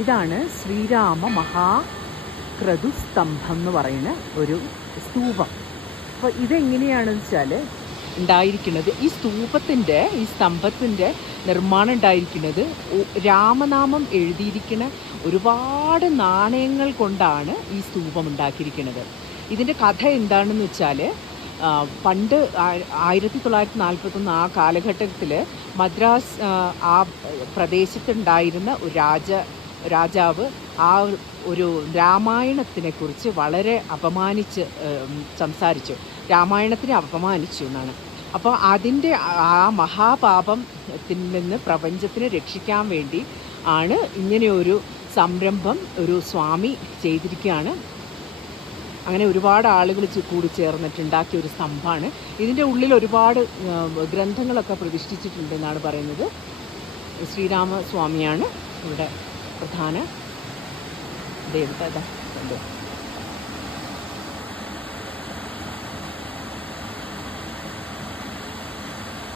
ഇതാണ് ശ്രീരാമ മഹാക്രതുസ്തംഭം എന്ന് പറയുന്ന ഒരു സ്തൂപം. അപ്പോൾ ഇതെങ്ങനെയാണെന്ന് വെച്ചാൽ ഉണ്ടായിരിക്കുന്നത്, ഈ സ്തംഭത്തിൻ്റെ നിർമ്മാണം ഉണ്ടായിരിക്കുന്നത് രാമനാമം എഴുതിയിരിക്കുന്ന ഒരുപാട് നാണയങ്ങൾ കൊണ്ടാണ് ഈ സ്തൂപം ഉണ്ടാക്കിയിരിക്കുന്നത്. ഇതിൻ്റെ കഥ എന്താണെന്ന് വെച്ചാൽ, പണ്ട് 1941 ആ കാലഘട്ടത്തിൽ മദ്രാസ് ആ പ്രദേശത്തുണ്ടായിരുന്ന ഒരു രാജാവ് ആ ഒരു രാമായണത്തിനെക്കുറിച്ച് വളരെ അപമാനിച്ച് സംസാരിച്ചു. രാമായണത്തിനെ അപമാനിച്ചു എന്നാണ്. അപ്പോൾ അതിൻ്റെ ആ മഹാപാപത്തിൽ നിന്ന് പ്രപഞ്ചത്തിനെ രക്ഷിക്കാൻ വേണ്ടി ആണ് ഇങ്ങനെയൊരു സംരംഭം ഒരു സ്വാമി ചെയ്തിരിക്കുകയാണ്. അങ്ങനെ ഒരുപാട് ആളുകൾ കൂടി ചേർന്നിട്ടുണ്ടാക്കിയ ഒരു സ്തംഭമാണ്. ഇതിൻ്റെ ഉള്ളിൽ ഒരുപാട് ഗ്രന്ഥങ്ങളൊക്കെ പ്രതിഷ്ഠിച്ചിട്ടുണ്ടെന്നാണ് പറയുന്നത്. ശ്രീരാമസ്വാമിയാണ് ഇവിടെ പ്രധാന ദേവത.